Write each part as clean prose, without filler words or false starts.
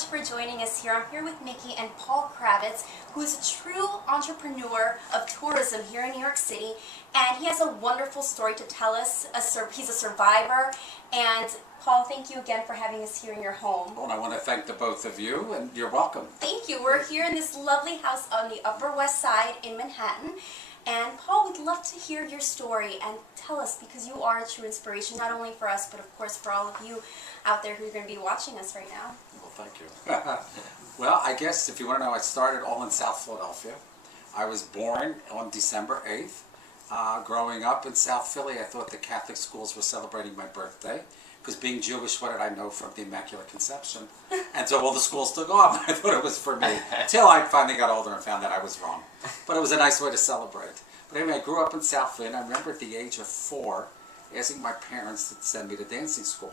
much for joining us here. I'm here with Mickey and Paul Kravitz, who is a true entrepreneur of tourism here in New York City, and he has a wonderful story to tell us. He's a survivor, and Paul, thank you again for having us here in your home. Well, I want to thank the both of you, and you're welcome. Thank you. We're here in this lovely house on the Upper West Side in Manhattan. And Paul, we'd love to hear your story and tell us, because you are a true inspiration, not only for us, but of course for all of you out there who are going to be watching us right now. Well, thank you. Well, I guess if you want to know, I started all in South Philadelphia. I was born on December 8th. Growing up in South Philly, I thought the Catholic schools were celebrating my birthday. Because being Jewish, what did I know from the Immaculate Conception? And so all the schools took off. I thought it was for me. Till I finally got older and found that I was wrong. But it was a nice way to celebrate. But anyway, I grew up in South Philly, and I remember at the age of 4 asking my parents to send me to dancing school.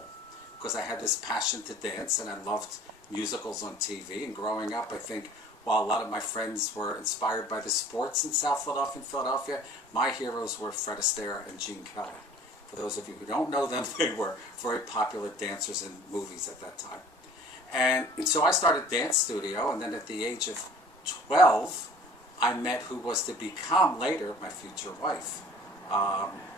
Because I had this passion to dance, and I loved musicals on TV. And growing up, I think, while a lot of my friends were inspired by the sports in South Philadelphia, my heroes were Fred Astaire and Gene Kelly. For those of you who don't know them, they were very popular dancers in movies at that time. And so I started dance studio, and then at the age of 12, I met who was to become later my future wife.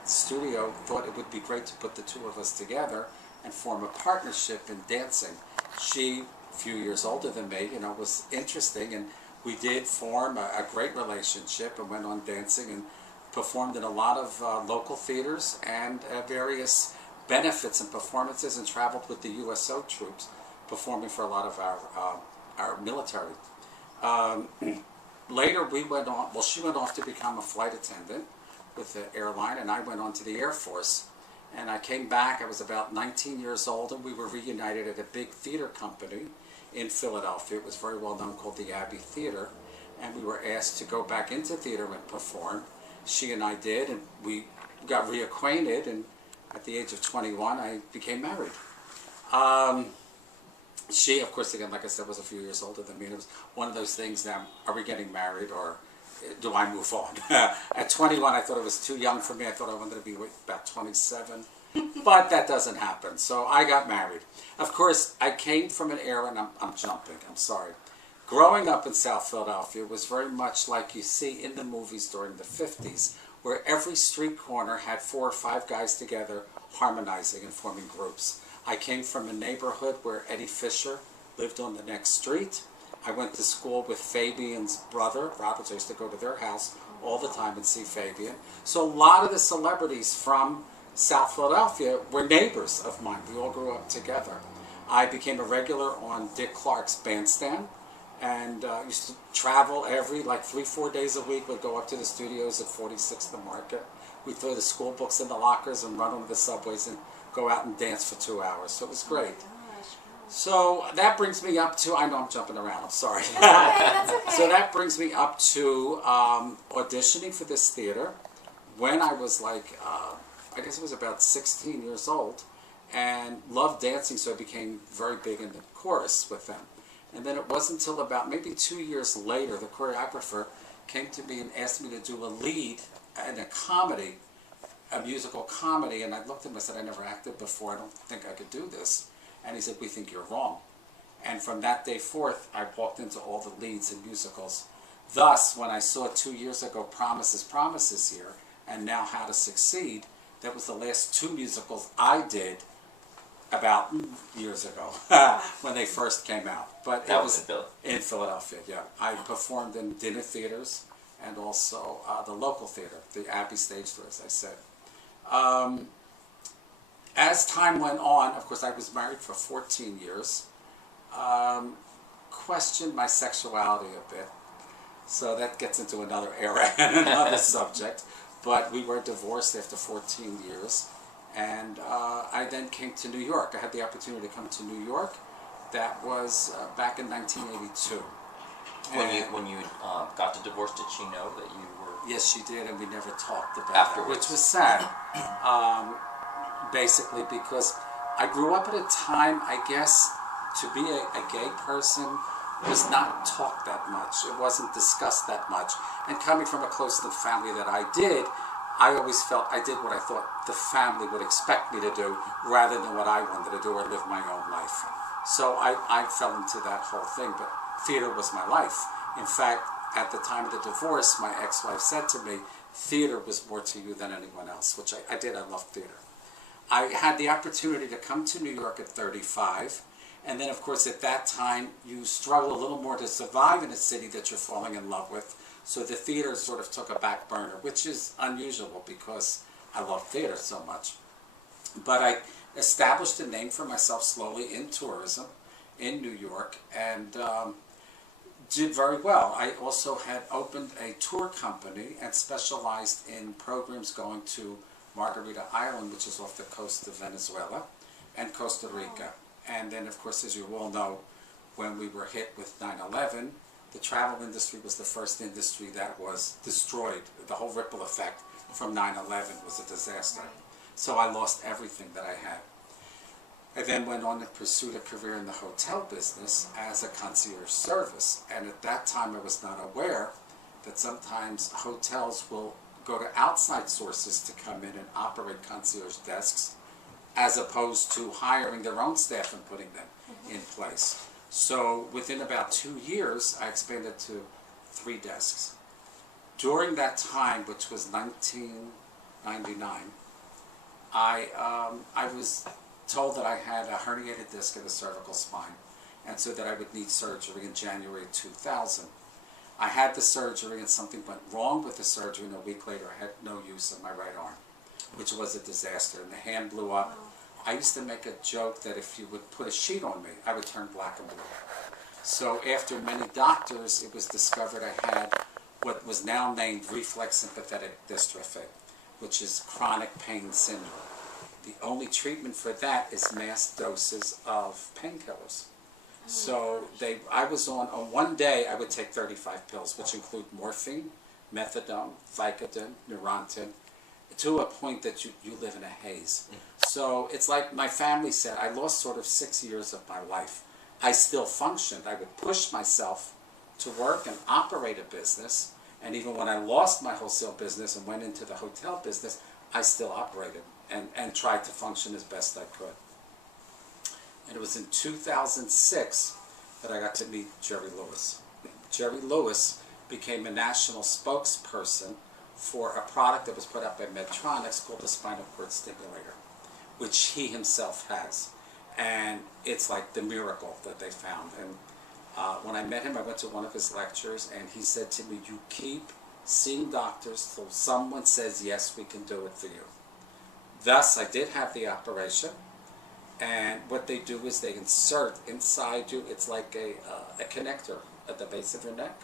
Studio thought it would be great to put the two of us together and form a partnership in dancing. She, a few years older than me, was interesting, and we did form a great relationship and went on dancing and performed in a lot of local theaters and various benefits and performances, and traveled with the USO troops, performing for a lot of our military. Later we went on, well, she went off to become a flight attendant with the airline, and I went on to the Air Force. And I came back, I was about 19 years old, and we were reunited at a big theater company in Philadelphia. It was very well known, called the Abbey Theater, and we were asked to go back into theater and perform. She and I did, and we got reacquainted, and at the age of 21, I became married. She, of course, again, like I said, was a few years older than me, and it was one of those things that, are we getting married, or do I move on? At 21, I thought it was too young for me. I thought I wanted to be about 27, but that doesn't happen, so I got married. Of course, I came from an era, and I'm jumping, I'm sorry. Growing up in South Philadelphia was very much like you see in the movies during the 50s, where every street corner had 4 or 5 guys together harmonizing and forming groups. I came from a neighborhood where Eddie Fisher lived on the next street. I went to school with Fabian's brother, Roberts. I used to go to their house all the time and see Fabian. So a lot of the celebrities from South Philadelphia were neighbors of mine. We all grew up together. I became a regular on Dick Clark's Bandstand, and used to travel every 3-4 days a week. We'd go up to the studios at 46th and Market. We'd throw the school books in the lockers and run over the subways and go out and dance for 2 hours. So it was great. So that brings me up to, I know I'm jumping around, I'm sorry. That's okay, that's okay. So that brings me up to auditioning for this theater when I was I guess it was about 16 years old, and loved dancing, so I became very big in the chorus with them. And then it wasn't until about maybe 2 years later, the choreographer came to me and asked me to do a lead in a comedy, a musical comedy, and I looked at him and said, I never acted before, I don't think I could do this. And he said, we think you're wrong. And from that day forth, I walked into all the leads in musicals. Thus, when I saw 2 years ago Promises, Promises here, and now How to Succeed, that was the last 2 musicals I did about years ago, when they first came out. But that it was in Philadelphia, yeah. I performed in dinner theaters and also the local theater, the Abbey Stage Theater, as I said. As time went on, of course, I was married for 14 years, questioned my sexuality a bit. So that gets into another era and another subject. But we were divorced after 14 years. And I then came to New York. I had the opportunity to come to New York. That was back in 1982. When you got the divorce, did she know that you were? Yes, she did, and we never talked about afterwards, it, which was sad. Basically, because I grew up at a time, I guess, to be a gay person was not talked that much. It wasn't discussed that much. And coming from a close-knit family that I did, I always felt I did what I thought the family would expect me to do rather than what I wanted to do or live my own life. So I fell into that whole thing, but theater was my life. In fact, at the time of the divorce, my ex-wife said to me, theater was more to you than anyone else, which I did. I loved theater. I had the opportunity to come to New York at 35, and then of course at that time you struggle a little more to survive in a city that you're falling in love with, so the theater sort of took a back burner, which is unusual because I love theater so much. But I established a name for myself slowly in tourism in New York, and did very well. I also had opened a tour company and specialized in programs going to Margarita Island, which is off the coast of Venezuela, and Costa Rica. And then, of course, as you all know, when we were hit with 9/11, the travel industry was the first industry that was destroyed. The whole ripple effect from 9/11 was a disaster. So I lost everything that I had. I then went on and pursued a career in the hotel business as a concierge service. And at that time, I was not aware that sometimes hotels will go to outside sources to come in and operate concierge desks, as opposed to hiring their own staff and putting them in place. So within about 2 years, I expanded to 3 desks. During that time, which was 1999, I was told that I had a herniated disc in the cervical spine, and so that I would need surgery in January 2000. I had the surgery, and something went wrong with the surgery, and a week later I had no use of my right arm, which was a disaster, and the hand blew up. I used to make a joke that if you would put a sheet on me, I would turn black and blue. So after many doctors, it was discovered I had what was now named reflex sympathetic dystrophy, which is chronic pain syndrome. The only treatment for that is mass doses of painkillers. So I was on one day I would take 35 pills, which include morphine, methadone, Vicodin, Neurontin, to a point that you live in a haze. So it's like my family said, I lost sort of 6 years of my life. I still functioned. I would push myself to work and operate a business, and even when I lost my wholesale business and went into the hotel business, I still operated and tried to function as best I could. And it was in 2006 that I got to meet Jerry Lewis. Jerry Lewis became a national spokesperson for a product that was put out by Medtronic called the spinal cord stimulator, which he himself has. And it's like the miracle that they found. And when I met him, I went to one of his lectures, and he said to me, you keep seeing doctors till someone says, yes, we can do it for you. Thus, I did have the operation. And what they do is they insert inside you, it's like a connector at the base of your neck,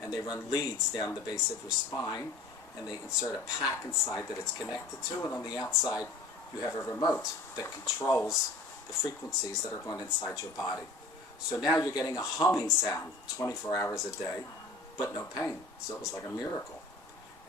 and they run leads down the base of your spine, and they insert a pack inside that it's connected to, and on the outside you have a remote that controls the frequencies that are going inside your body. So now you're getting a humming sound 24 hours a day, but no pain. So it was like a miracle.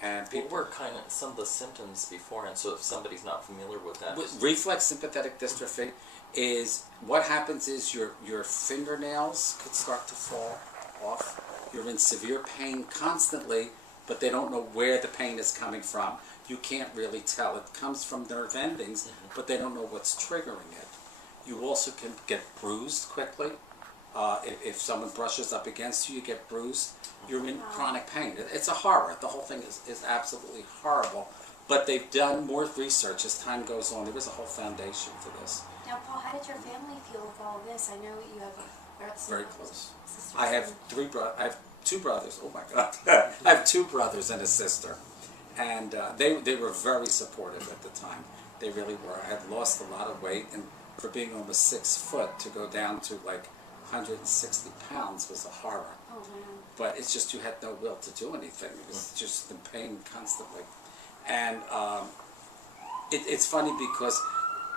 And people were kind of some of the symptoms beforehand, so if somebody's not familiar with that. Reflex sympathetic dystrophy is what happens is your fingernails could start to fall off. You're in severe pain constantly, but they don't know where the pain is coming from. You can't really tell. It comes from nerve endings, but they don't know what's triggering it. You also can get bruised quickly. If someone brushes up against you, you get bruised. You're in chronic pain. It's a horror. The whole thing is absolutely horrible. But they've done more research as time goes on. There is a whole foundation for this. Now, Paul, how did your family feel with all this? I know you have very close. sisters. I have 3 brothers. I have 2 brothers. Oh my God! I have 2 brothers and a sister, and they were very supportive at the time. They really were. I had lost a lot of weight, and for being almost 6 foot to go down to like 160 pounds was a horror. Oh, man. But it's just you had no will to do anything. It was just in pain constantly. And it's funny because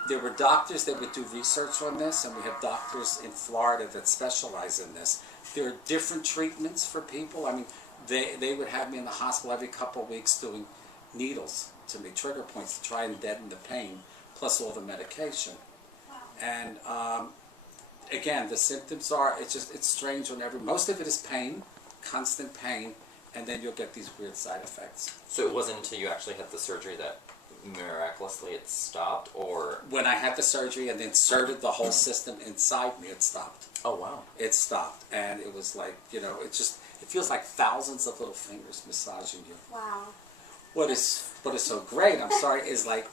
there were doctors that would do research on this, and we have doctors in Florida that specialize in this. There are different treatments for people. I mean, they would have me in the hospital every couple of weeks doing needles to me, trigger points to try and deaden the pain, plus all the medication. Wow. And again, the symptoms are, it's strange on most of it is pain, constant pain, and then you'll get these weird side effects. So it wasn't until you actually had the surgery that miraculously it stopped, or When I had the surgery and inserted the whole system inside me, it stopped. oh wow, It stopped, and it was like, you know, it feels like thousands of little fingers massaging you. Wow. What is so great, I'm sorry, is like,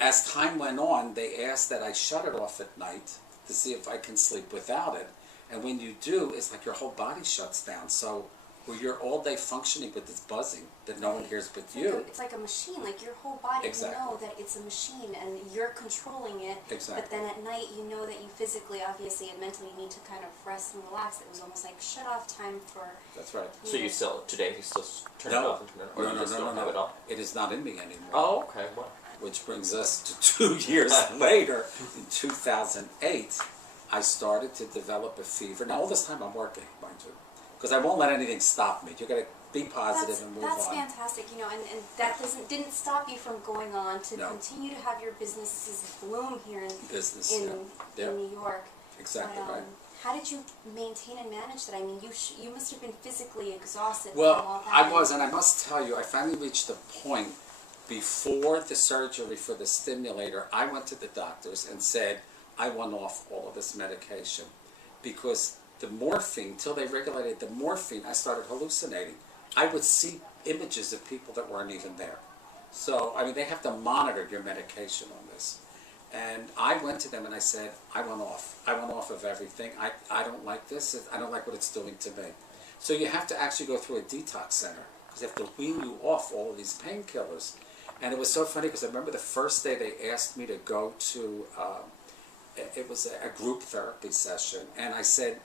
as time went on, they asked that I shut it off at night to see if I can sleep without it. And when you do, it's like your whole body shuts down. So where you're all day functioning with this buzzing that no one hears but you. It's like a machine, like your whole body, Exactly. you know that it's a machine and you're controlling it. Exactly. But then at night, you know that you physically, obviously, and mentally need to kind of rest and relax. It was almost like shut off time for... That's right. so you still today you still turn it No, off and turn it, or no, you no, just no, don't no, have it no. on? It is not in me anymore. Oh, okay, well, Which brings us to 2 years later, in 2008, I started to develop a fever. Now all this time I'm working, mind you, because I won't let anything stop me. You got to be positive and move That's on. fantastic, you know, and that didn't stop you from going on to No. continue to have your businesses bloom here in Business, in, yeah. in New York. Exactly But, right. how did you maintain and manage that? I mean, you must have been physically exhausted from Well, all that. I was, and I must tell you, I finally reached the point before the surgery for the stimulator. I went to the doctors and said, I want off all of this medication because the morphine, till they regulated the morphine, I started hallucinating. I would see images of people that weren't even there. So, I mean, they have to monitor your medication on this. And I went to them and I said, I want off. I want off of everything. I don't like this. I don't like what it's doing to me. So you have to actually go through a detox center because they have to wean you off all of these painkillers. And it was so funny because I remember the first day they asked me to go to, it was a group therapy session. And I said,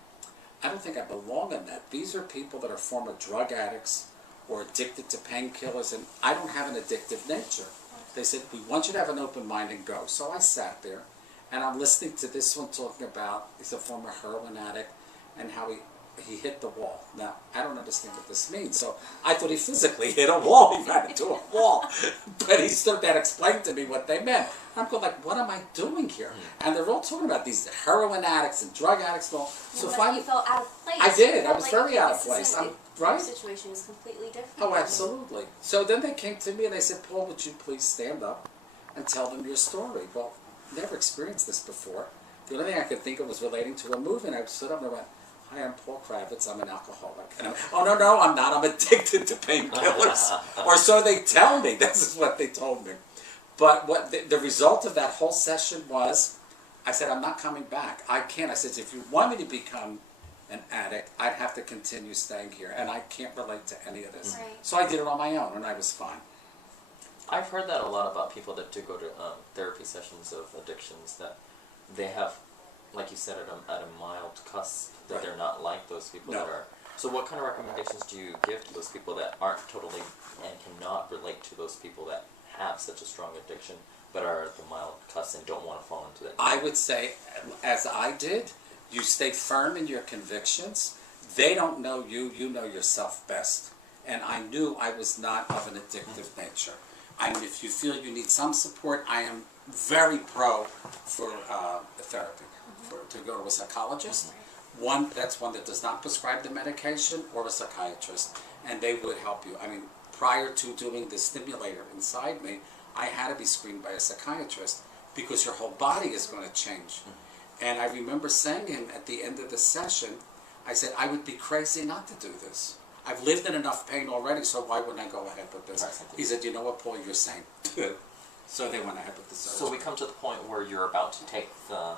I don't think I belong in that. These are people that are former drug addicts or addicted to painkillers, and I don't have an addictive nature. They said, we want you to have an open mind and go. So I sat there, and I'm listening to this one talking about, he's a former heroin addict, and how he hit the wall. Now, I don't understand what this means. So I thought he physically hit a wall. He ran into a wall. But he stood there and explained to me what they meant. I'm going like, what am I doing here? And they're all talking about these heroin addicts and drug addicts and all. So finally, you felt out of place. I did. You I felt was like, very okay, out of this place. isn't- Right? Your situation is completely different. Oh, absolutely. So then they came to me and they said, Paul, would you please stand up and tell them your story? Well, never experienced this before. The only thing I could think of was relating to a movie, and I stood up and I went, hi, I'm Paul Kravitz, I'm an alcoholic. And I went, oh, no, I'm not. I'm addicted to painkillers. Or so they tell me. This is what they told me. But what the result of that whole session was, I said, I'm not coming back. I can't. I said, if you want me to become an addict, I'd have to continue staying here, and I can't relate to any of this. Right. So I did it on my own, and I was fine. I've heard that a lot about people that do go to therapy sessions of addictions, that they have, like you said, at a mild cusp, that Right. they're not like those people No. that are. So what kind of recommendations do you give to those people that aren't totally and cannot relate to those people that have such a strong addiction but are at the mild cusp and don't want to fall into that? I would say, as I did, you stay firm in your convictions. They don't know you, you know yourself best. And I knew I was not of an addictive nature. I mean, if you feel you need some support, I am very pro for therapy, to go to a psychologist. That's one that does not prescribe the medication, or a psychiatrist, and they would help you. I mean, prior to doing the stimulator inside me, I had to be screened by a psychiatrist because your whole body is going to change. And I remember saying to him at the end of the session, I said, I would be crazy not to do this. I've lived in enough pain already, so why wouldn't I go ahead with this? Right. He said, you know what, Paul, you're sane. So they went ahead with the surgery. So we come to the point where you're about to take the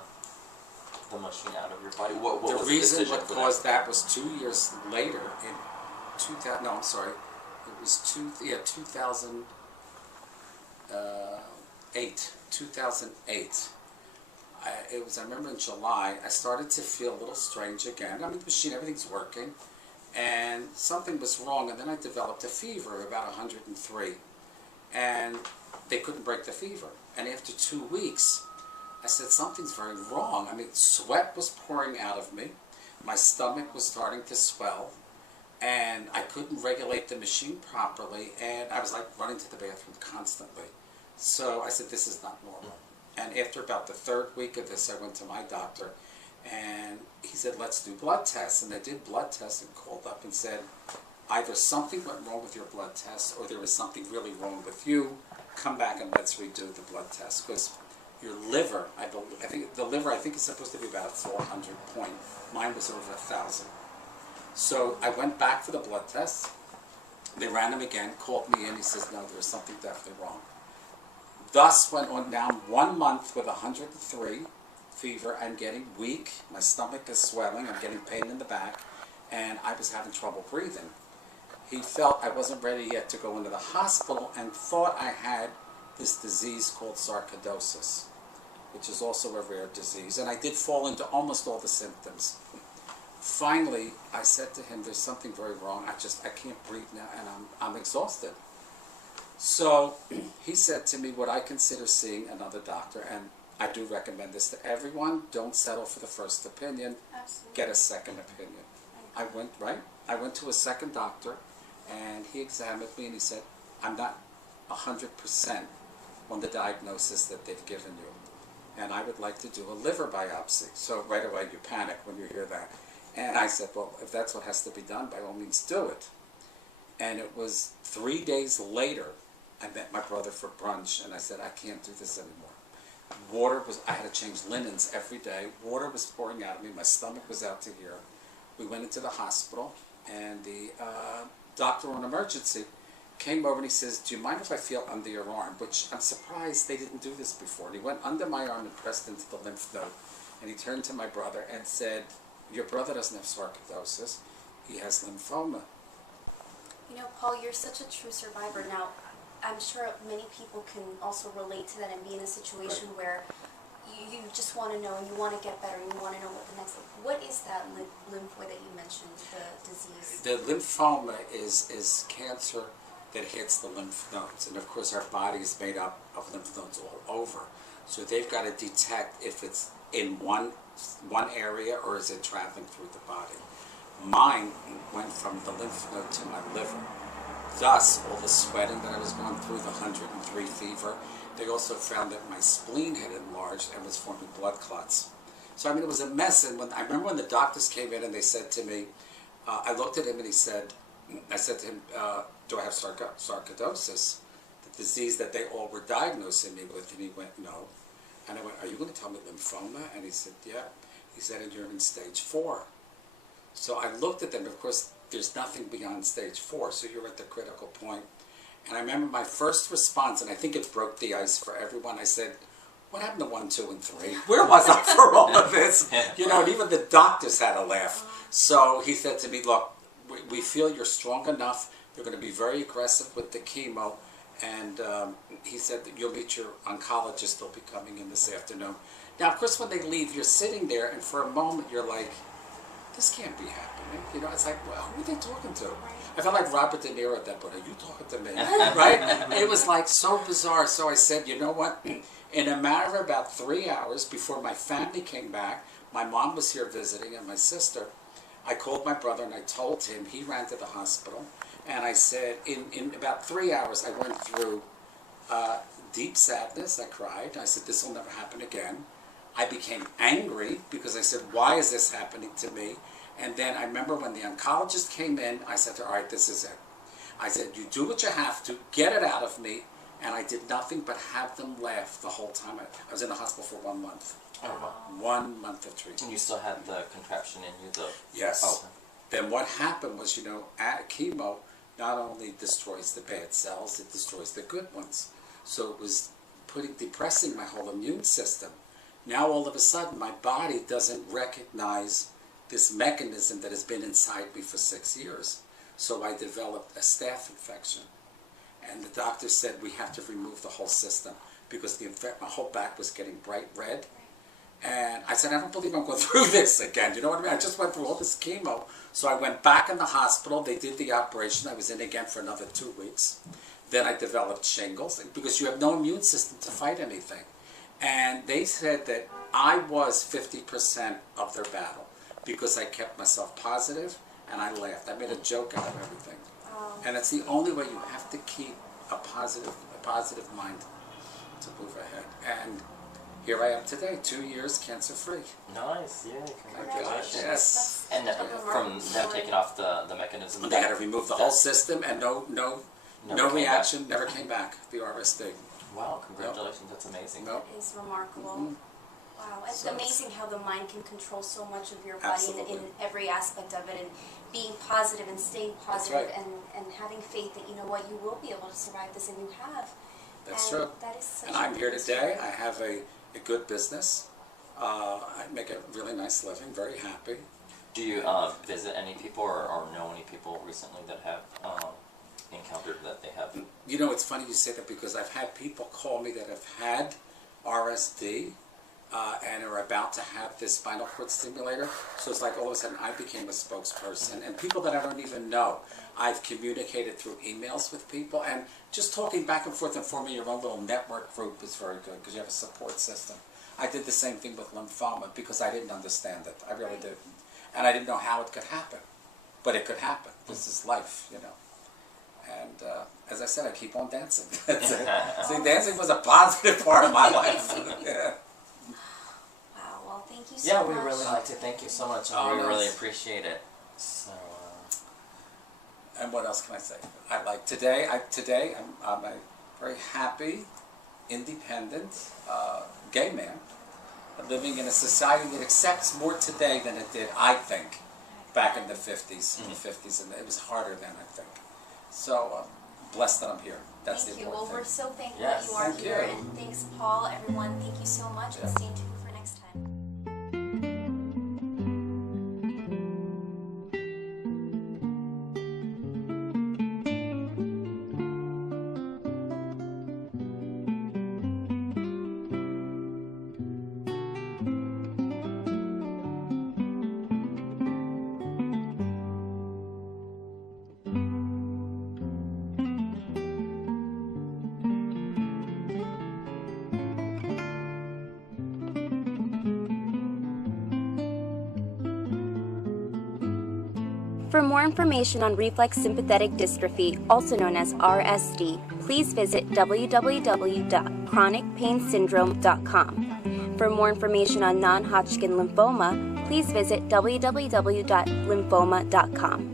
machine out of your body. What The was reason decision what for caused that was 2 years later in 2000, no, I'm sorry, it was 2008. I remember in July, I started to feel a little strange again. I mean, the machine, everything's working, and something was wrong, and then I developed a fever of about 103, and they couldn't break the fever. And after 2 weeks, I said, something's very wrong. I mean, sweat was pouring out of me, my stomach was starting to swell, and I couldn't regulate the machine properly, and I was like running to the bathroom constantly. So I said, this is not normal. And after about the third week of this, I went to my doctor, and he said, let's do blood tests. And they did blood tests and called up and said, either something went wrong with your blood tests, or there was something really wrong with you, come back and let's redo the blood test, because your liver, I think the liver, I think is supposed to be about a 400 point. Mine was over 1,000. So I went back for the blood test. They ran him again, called me in. He says, no, there's something definitely wrong. Thus went on down 1 month with 103 fever. I'm getting weak. My stomach is swelling. I'm getting pain in the back. And I was having trouble breathing. He felt I wasn't ready yet to go into the hospital and thought I had this disease called sarcoidosis, which is also a rare disease. And I did fall into almost all the symptoms. Finally, I said to him, there's something very wrong. I can't breathe now, and I'm exhausted. So he said to me what I consider seeing another doctor, and I do recommend this to everyone. Don't settle for the first opinion. Absolutely. Get a second opinion. I went to a second doctor, and he examined me, and he said, I'm not 100% on the diagnosis that they've given you, and I would like to do a liver biopsy. So right away you panic when you hear that. And I said, well, if that's what has to be done, by all means do it. And it was 3 days later, I met my brother for brunch, and I said, I can't do this anymore. I had to change linens every day. Water was pouring out of me. My stomach was out to here. We went into the hospital, and the doctor on emergency came over and he says, do you mind if I feel under your arm? Which I'm surprised they didn't do this before. And he went under my arm and pressed into the lymph node. And he turned to my brother and said, your brother doesn't have sarcoidosis, he has lymphoma. You know, Paul, you're such a true survivor. Now, I'm sure many people can also relate to that and be in a situation where you just want to know and you want to get better and you want to know what the next. What is that lymphoid that you mentioned, the disease? The lymphoma is cancer that hits the lymph nodes, and of course our body is made up of lymph nodes all over. So they've got to detect if it's in one area or is it traveling through the body. Mine went from the lymph node to my liver. Thus, all the sweating that I was going through, the 103 fever. They also found that my spleen had enlarged and was forming blood clots. So I mean, it was a mess. And I remember when the doctors came in and they said to me, I looked at him and I said to him, do I have sarcoidosis? The disease that they all were diagnosing me with. And he went, no. And I went, are you going to tell me lymphoma? And he said, yeah. He said, and you're in stage 4. So I looked at them. Of course, there's nothing beyond stage 4, so you're at the critical point. And I remember my first response, and I think it broke the ice for everyone. I said, what happened to 1, 2, and 3? Where was I for all of this? You know, and even the doctors had a laugh. So he said to me, look, we feel you're strong enough. You're going to be very aggressive with the chemo. And he said that you'll meet your oncologist. They'll be coming in this afternoon. Now, of course, when they leave, you're sitting there, and for a moment, you're like, this can't be happening. You know, it's like, well, who are they talking to? I felt like Robert De Niro at that point. Are you talking to me? Right? It was like so bizarre. So I said, you know what? In a matter of about 3 hours before my family came back, my mom was here visiting and my sister, I called my brother and I told him. He ran to the hospital. And I said, in about 3 hours, I went through deep sadness. I cried. I said, this will never happen again. I became angry because I said, why is this happening to me? And then I remember when the oncologist came in, I said to her, all right, this is it. I said, you do what you have to, get it out of me. And I did nothing but have them laugh the whole time. I was in the hospital for 1 month. Oh, wow. 1 month of treatment. And you still had the contraption in you, though? Yes. Oh. Then what happened was, you know, chemo not only destroys the bad cells, it destroys the good ones. So it was depressing my whole immune system. Now all of a sudden my body doesn't recognize this mechanism that has been inside me for 6 years. So I developed a staph infection. And the doctor said we have to remove the whole system because my whole back was getting bright red. And I said, I don't believe I'm going through this again. You know what I mean? I just went through all this chemo. So I went back in the hospital. They did the operation. I was in again for another 2 weeks. Then I developed shingles because you have no immune system to fight anything. And they said that I was 50% of their battle because I kept myself positive and I laughed. I made a joke out of everything. And it's the only way. You have to keep a positive mind to move ahead. And here I am today, 2 years cancer-free. Nice, yeah, congratulations. Yes. And from them taking off the mechanism? They had to remove the whole system and no Never No came back. reaction, never came back, the RSD. Wow, congratulations, that's amazing. No. That is remarkable. Wow, it's So it's- amazing how the mind can control so much of your body Absolutely. in every aspect of it, and being positive and staying positive right. and having faith that, you know what, you will be able to survive this, and you have. That's And true. that is such And a I'm here great today, story. I have a good business. I make a really nice living, very happy. Do you visit any people or know any people recently that have encountered that they have? You know, it's funny you say that because I've had people call me that have had RSD and are about to have this spinal cord stimulator. So it's like all of a sudden I became a spokesperson. And people that I don't even know, I've communicated through emails with people. And just talking back and forth and forming your own little network group is very good because you have a support system. I did the same thing with lymphoma because I didn't understand it. I really didn't. And I didn't know how it could happen. But it could happen. This is life, you know. And as I said, I keep on dancing. That's it. See, dancing was a positive part of my life. Yeah. Wow, well, thank you so Yeah, much. we really like to thank you so much, and Oh, we really nice. appreciate it. So, And what else can I say? I like today. I'm a very happy, independent, gay man living in a society that accepts more today than it did, I think, back in the 50s. In the 50s, and it was harder then, I think. So blessed that I'm here. That's Thank the you. Well, important we're thing. so thankful Yes, that you are thank here, you. and thanks, Paul. Everyone, thank you so much, and Yeah. stay tuned for next time. For more information on reflex sympathetic dystrophy, also known as RSD, please visit www.chronicpainsyndrome.com. For more information on non-Hodgkin lymphoma, please visit www.lymphoma.com.